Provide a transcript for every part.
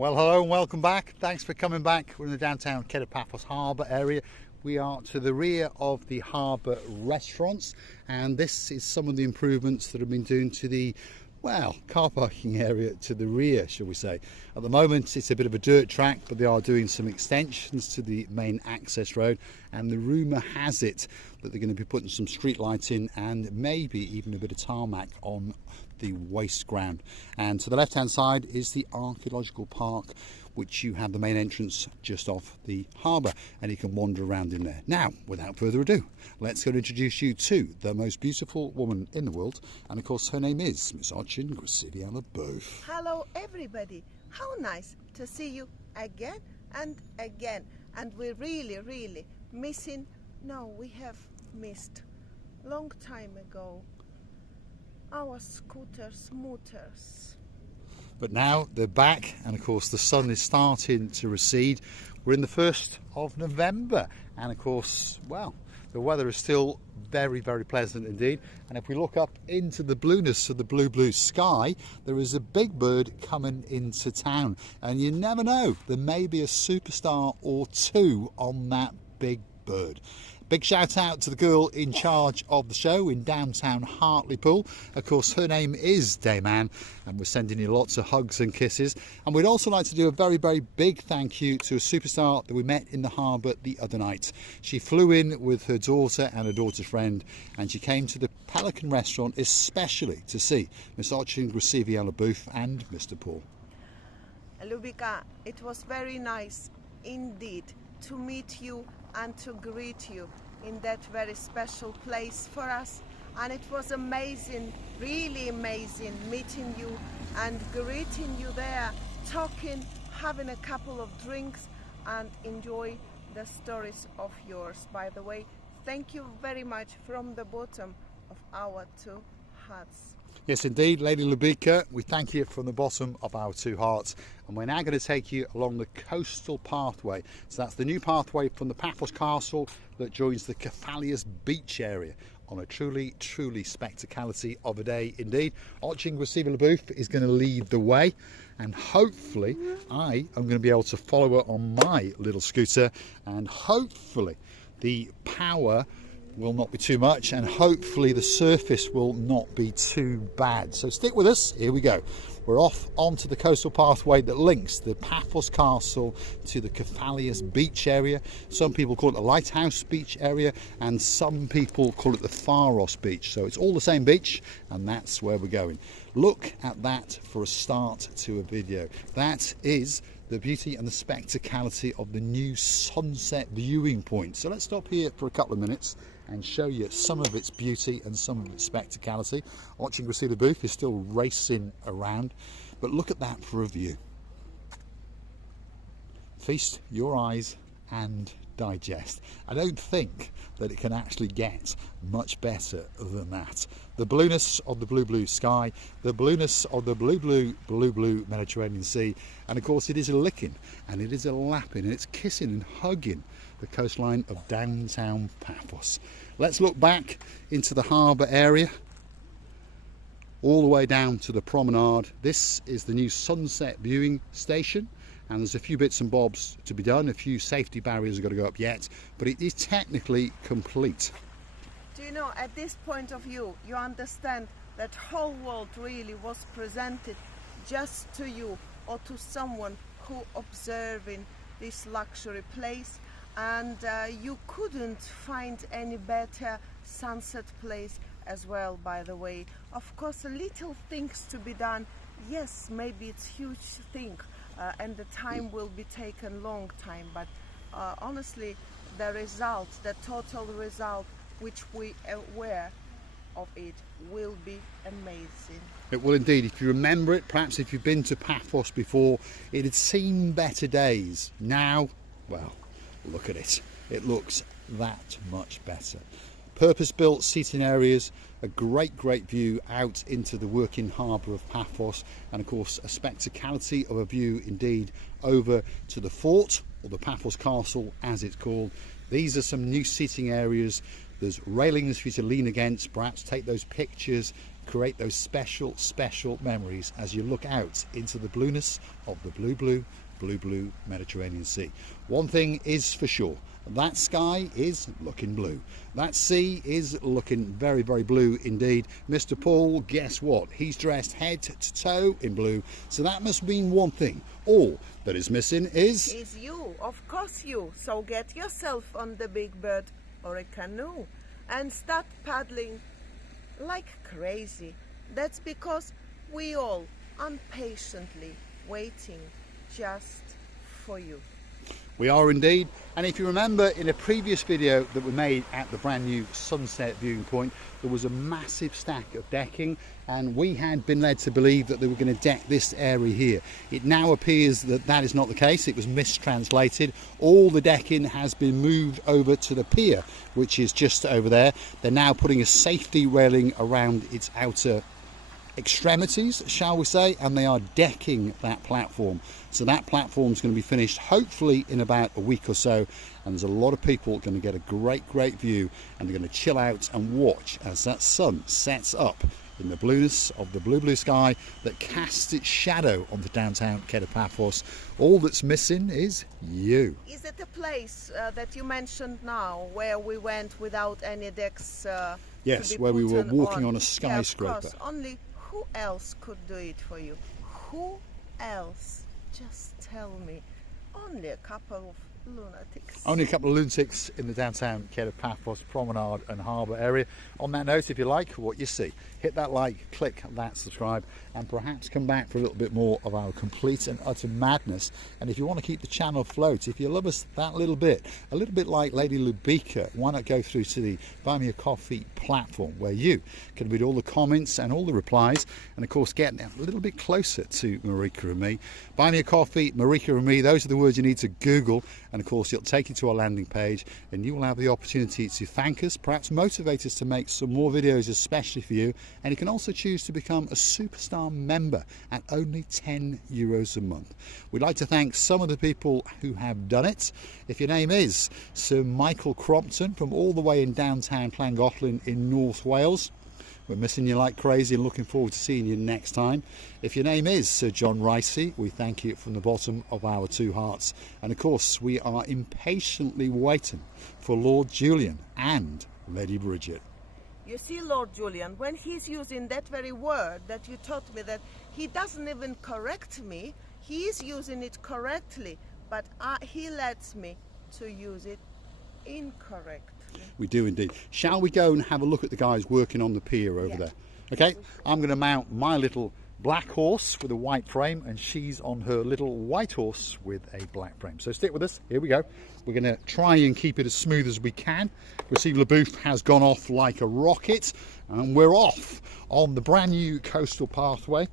Well, hello and welcome back. Thanks for coming back. We're in the downtown Kato Paphos Harbour area. We are to the rear of the harbour restaurants, and this is some of the improvements that have been done to the, well, car parking area to the rear, shall we say. At the moment it's a bit of a dirt track, but they are doing some extensions to the main access road, and the rumour has it that they're going to be putting some street lighting and maybe even a bit of tarmac on the waste ground. And to the left hand side is the archaeological park, which you have the main entrance just off the harbour, and you can wander around in there. Now, without further ado, let's go and introduce you to the most beautiful woman in the world, and of course her name is Miss Ochin Grasiviala-Boeuf. Hello everybody, how nice to see you again and again. And we're really missing, no, we have missed long time ago our scooters. But now they're back, and of course the sun is starting to recede. We're in the 1st of November, and of course, well, the weather is still very pleasant indeed. And if we look up into the blueness of the blue sky, there is a big bird coming into town, and you never know, there may be a superstar or two on that big bird. Big shout out to the girl in charge of the show in downtown Hartlepool. Of course, her name is Dame Anne, and we're sending you lots of hugs and kisses. And we'd also like to do a very big thank you to a superstar that we met in the harbour the other night. She flew in with her daughter and her daughter's friend, and she came to the Pelican restaurant especially to see Miss Ochin Grasiviala-Boeuf and Mr. Paul. Marika, it was very nice indeed to meet you and to greet you in that very special place for us. And it was amazing, really amazing meeting you and greeting you there, talking, having a couple of drinks and enjoy the stories of yours. By the way, thank you very much from the bottom of our two hearts. Yes indeed, Lady Marika, we thank you from the bottom of our two hearts, and we're now going to take you along the coastal pathway. So that's the new pathway from the Paphos Castle that joins the Cephalius beach area on a truly spectacality of a day indeed. Ochin Grasiviala-Boeuf is going to lead the way, and hopefully I am going to be able to follow her on my little scooter, and hopefully the power will not be too much, and hopefully the surface will not be too bad. So stick with us, here we go. We're off onto the coastal pathway that links the Paphos Castle to the Cephalius beach area. Some people call it the Lighthouse beach area, and some people call it the Pharos beach. So it's all the same beach, and that's where we're going. Look at that for a start to a video. That is the beauty and the spectacality of the new sunset viewing point. So let's stop here for a couple of minutes and show you some of its beauty and some of its spectacality. Ochin Grasiviala-Boeuf is still racing around, but look at that for a view. Feast your eyes and digest. I don't think that it can actually get much better than that. The blueness of the blue sky, the blueness of the blue Mediterranean Sea, and of course it is a licking and it is a lapping and it's kissing and hugging the coastline of downtown Paphos. Let's look back into the harbour area all the way down to the promenade. This is the new sunset viewing station, and there's a few bits and bobs to be done. A few safety barriers have got to go up yet, but it is technically complete. Do you know, at this point of view, you understand that whole world really was presented just to you or to someone who observing this luxury place, and you couldn't find any better sunset place as well, by the way. Of course, little things to be done. Yes, maybe it's huge thing, and the time will be taken long time, but honestly the result, the total result which we are aware of it, will be amazing. It will indeed. If you remember it, perhaps if you've been to Paphos before, it had seen better days. Now, well, look at it. It looks that much better. Purpose-built seating areas, a great view out into the working harbour of Paphos, and of course a spectacality of a view indeed over to the fort, or the Paphos Castle as it's called. These are some new seating areas. There's railings for you to lean against, perhaps take those pictures create those special memories as you look out into the blueness of the blue Mediterranean Sea. One thing is for sure, that sky is looking blue. That sea is looking very blue indeed. Mr. Paul, guess what? He's dressed head to toe in blue, so that must mean one thing. All that is missing is you, of course you. So get yourself on the big bird or a canoe and start paddling like crazy. That's because we all impatiently waiting just for you. We are indeed. And if you remember in a previous video that we made at the brand new sunset viewing point, there was a massive stack of decking, and we had been led to believe that they were going to deck this area here. It now appears that that is not the case. It was mistranslated. All the decking has been moved over to the pier, which is just over there. They're now putting a safety railing around its outer extremities, shall we say, and they are decking that platform. So that platform is going to be finished hopefully in about a week or so, and there's a lot of people going to get a great view, and they're going to chill out and watch as that sun sets up in the blueness of the blue sky that casts its shadow on the downtown Kato Paphos. All that's missing is you. Is it a place that you mentioned now where we went without any decks? Yes, where we were walking on a skyscraper. Yeah, of course. Only who else could do it for you? Who else? Just tell me. Only a couple of lunatics. Only a couple of lunatics in the downtown Kato Paphos promenade and harbour area. On that note, if you like what you see, hit that like, click that subscribe, and perhaps come back for a little bit more of our complete and utter madness. And if you want to keep the channel afloat, if you love us that little bit like Lady Lubika, why not go through to the Buy Me a Coffee platform, where you can read all the comments and all the replies, and of course get a little bit closer to Marika and me. Buy Me a Coffee, Marika and me, those are the words you need to Google, and of course it'll take you to our landing page, and you will have the opportunity to thank us, perhaps motivate us to make some more videos especially for you. And you can also choose to become a superstar member at only €10 a month. We'd like to thank some of the people who have done it. If your name is Sir Michael Crompton from all the way in downtown Llangollen in North Wales, we're missing you like crazy and looking forward to seeing you next time. If your name is Sir John Ricey, we thank you from the bottom of our two hearts. And of course, we are impatiently waiting for Lord Julian and Lady Bridget. You see, Lord Julian, when he's using that very word that you taught me, that he doesn't even correct me, he is using it correctly, but he lets me to use it incorrectly. We do indeed. Shall we go and have a look at the guys working on the pier over there? Okay, I'm going to mount my little black horse with a white frame, and she's on her little white horse with a black frame. So stick with us. Here we go. We're going to try and keep it as smooth as we can. We see LeBouf has gone off like a rocket, and we're off on the brand new coastal pathway.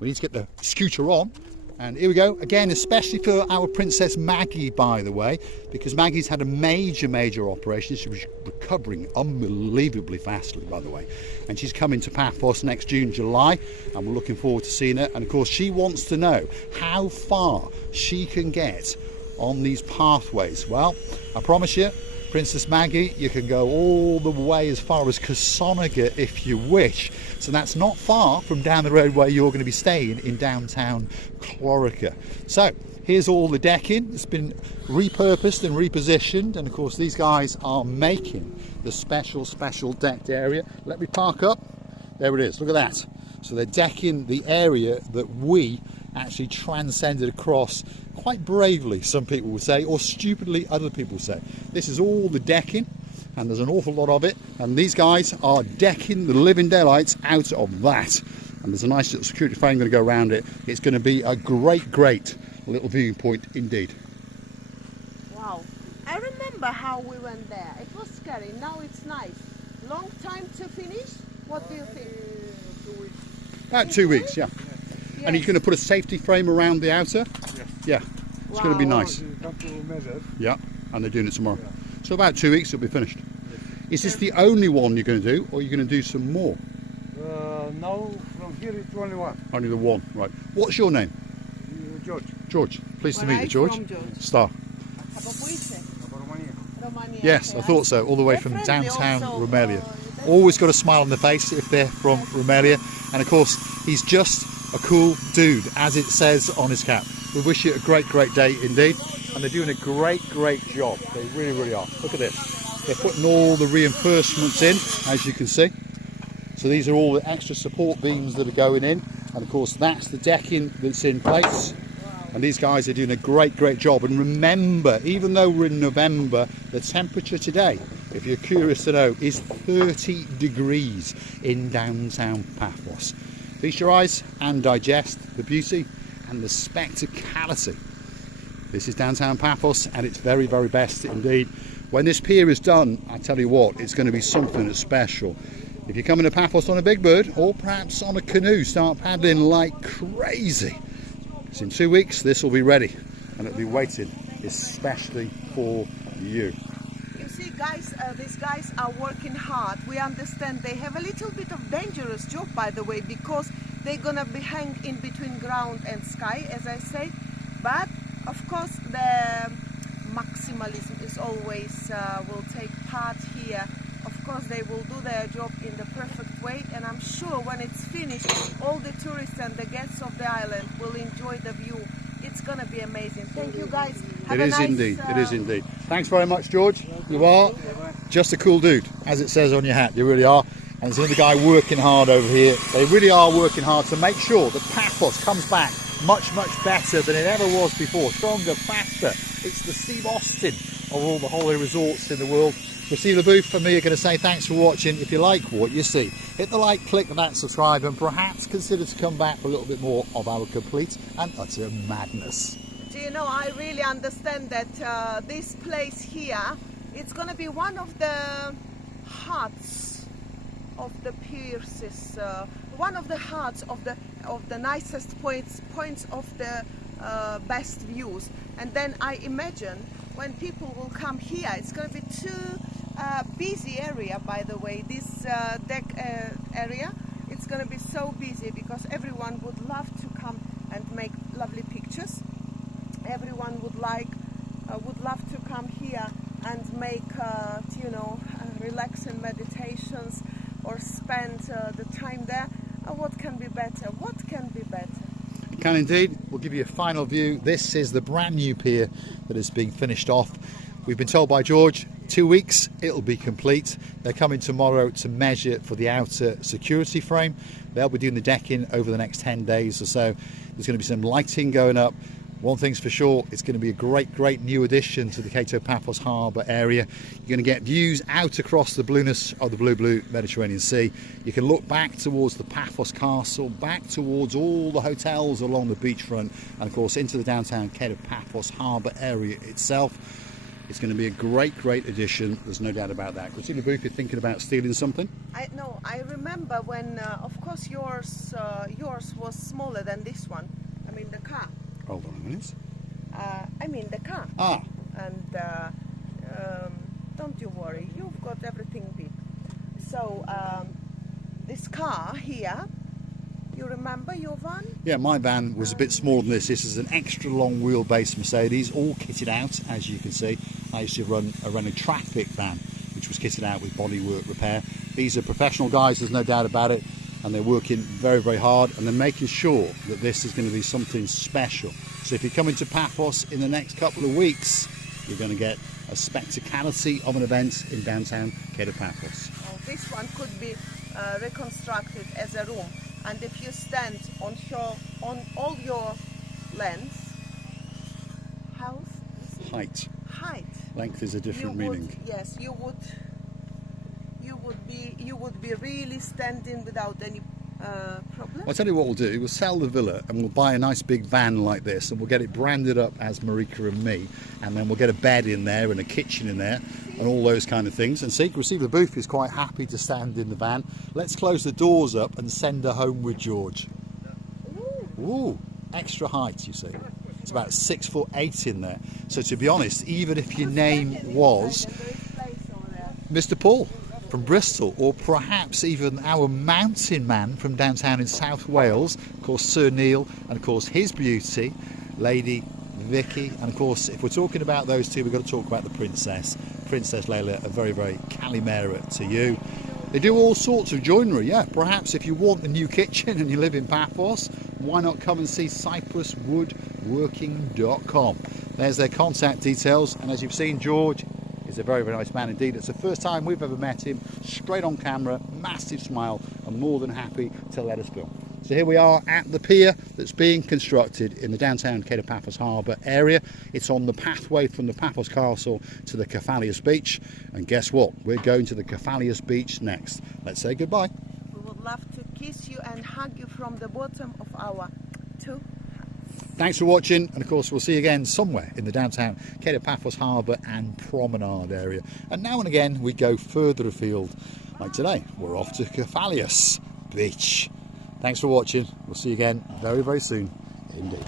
We need to get the scooter on, and here we go again, especially for our Princess Maggie, by the way, because Maggie's had a major operation. She was recovering unbelievably fastly, by the way, and she's coming to Paphos next June, July, and we're looking forward to seeing her. And of course she wants to know how far she can get on these pathways. Well, I promise you, Princess Maggie, you can go all the way as far as Kassonaga if you wish. So that's not far from down the road where you're going to be staying in downtown Clorica. So here's all the decking. It's been repurposed and repositioned, and of course these guys are making the special decked area. Let me park up. There it is. Look at that. So they're decking the area that we actually transcended across quite bravely, some people would say, or stupidly, other people say. This is all the decking, and there's an awful lot of it, and these guys are decking the living daylights out of that. And there's a nice little security frame going to go around it. It's going to be a great little viewing point indeed. Wow, I remember how we went there. It was scary. Now it's nice. Long time to finish? What do you think? 2 weeks. About 2 weeks, yeah. Yes. And you're going to put a safety frame around the outer? Yeah. It's going to be nice. You have to measure. Yeah, and they're doing it tomorrow. Yeah. So about 2 weeks it'll be finished. Is this the only one you're going to do, or are you going to do some more? Now from here it's only one. Only the one, right. What's your name? George. George. Pleased to Where meet are you, George. from, George? Star. Romania. Romania. Romania. Yes, Okay, I thought so, all the way They're from friendly downtown also. Rumelia. always got a smile on the face if they're from Romania, and of course he's just a cool dude, as it says on his cap. We wish you a great day indeed, and they're doing a great job. They really are. Look at this. They're putting all the reinforcements in, as you can see. So these are all the extra support beams that are going in, and of course that's the decking that's in place. And these guys are doing a great job. And remember, even though we're in November, the temperature today, if you're curious to know, is 30 degrees in downtown Paphos. Feast your eyes and digest the beauty and the spectacality. This is downtown Paphos, and it's very best indeed. When this pier is done, I tell you what, it's going to be something that's special. If you're coming to Paphos on a big bird, or perhaps on a canoe, start paddling like crazy. In 2 weeks this will be ready, and it'll be waiting especially for you. You see guys, these guys are working hard. We understand they have a little bit of dangerous job, by the way, because they're gonna be hang in between ground and sky, as I say, but of course the maximalism is always will take part here. Of course they will do their job in the perfect way, and I'm sure when it's finished all the tourists and the guests of the island will enjoy the view. It's gonna be amazing. Thank you guys. Have It a is nice, indeed. It is indeed. Thanks very much, George. You are just a cool dude, as it says on your hat. You really are. And there's another guy working hard over here. They really are working hard to make sure that Paphos comes back much better than it ever was before. Stronger, faster. It's the Steve Austin of all the holiday resorts in the world. Receive the booth from me. Are going to say thanks for watching. If you like what you see, hit the like, click that subscribe, and perhaps consider to come back for a little bit more of our complete and utter madness. Do you know, I really understand that this place here, it's going to be one of the hearts of the Pierces, one of the hearts of the nicest points of the best views. And then I imagine when people will come here, it's going to be too busy area, by the way. This deck area, it's going to be so busy because everyone would love to come and make lovely pictures. Everyone would love to come here and make you know, relaxing meditations or spend the time there. What can be better? What can be better? It can indeed. We'll give you a final view. This is the brand new pier that is being finished off. We've been told by George 2 weeks it'll be complete. They're coming tomorrow to measure for the outer security frame. They'll be doing the decking over the next 10 days or so. There's going to be some lighting going up. One thing's for sure, it's going to be a great new addition to the Kato Paphos Harbour area. You're going to get views out across the blueness of the blue Mediterranean Sea. You can look back towards the Paphos Castle, back towards all the hotels along the beachfront, and of course into the downtown Kato Paphos Harbour area itself. It's going to be a great addition, there's no doubt about that. Christina Booth, you're thinking about stealing something? I remember when, of course, yours was smaller than this one. I mean the car. Hold on a minute. I mean the car. Ah. And don't you worry, you've got everything big. So this car here, you remember your van? Yeah, my van was a bit smaller than this. This is an extra long wheelbase Mercedes, all kitted out, as you can see. I used to run a traffic van, which was kitted out with bodywork repair. These are professional guys, there's no doubt about it, and they're working very hard, and they're making sure that this is going to be something special. So if you're coming to Paphos in the next couple of weeks, you're going to get a spectacality of an event in downtown Kato Paphos. Oh, this one could be reconstructed as a room. And if you stand on all your length, height, length is a different meaning. Yes, you would be really standing without any problem. I'll tell you what we'll do, we'll sell the villa and we'll buy a nice big van like this, and we'll get it branded up as Marika and me, and then we'll get a bed in there and a kitchen in there and all those kind of things. And see, Receive the Booth is quite happy to stand in the van. Let's close the doors up and send her home with George. Ooh, extra height, you see. It's about 6'8" in there. So to be honest, even if your name was Mr. Paul from Bristol, or perhaps even our mountain man from downtown in South Wales, of course Sir Neil, and of course his beauty, Lady Vicky, and of course if we're talking about those two, we've got to talk about the Princess Leila. A very Kalimera to you. They do all sorts of joinery, yeah. Perhaps if you want a new kitchen and you live in Paphos, why not come and see cypruswoodworking.com. There's their contact details, and as you've seen, George is a very, very nice man indeed. It's the first time we've ever met him, straight on camera, massive smile, and more than happy to let us film. So here we are at the pier that's being constructed in the downtown Kato Paphos Harbour area. It's on the pathway from the Paphos Castle to the Kaphalios beach. And guess what? We're going to the Kaphalios beach next. Let's say goodbye. We would love to kiss you and hug you from the bottom of our two. Thanks for watching, and of course we'll see you again somewhere in the downtown Kato Paphos Harbour and promenade area. And now and again we go further afield, like today we're off to Kaphalios beach. Thanks for watching. We'll see you again very, very soon indeed.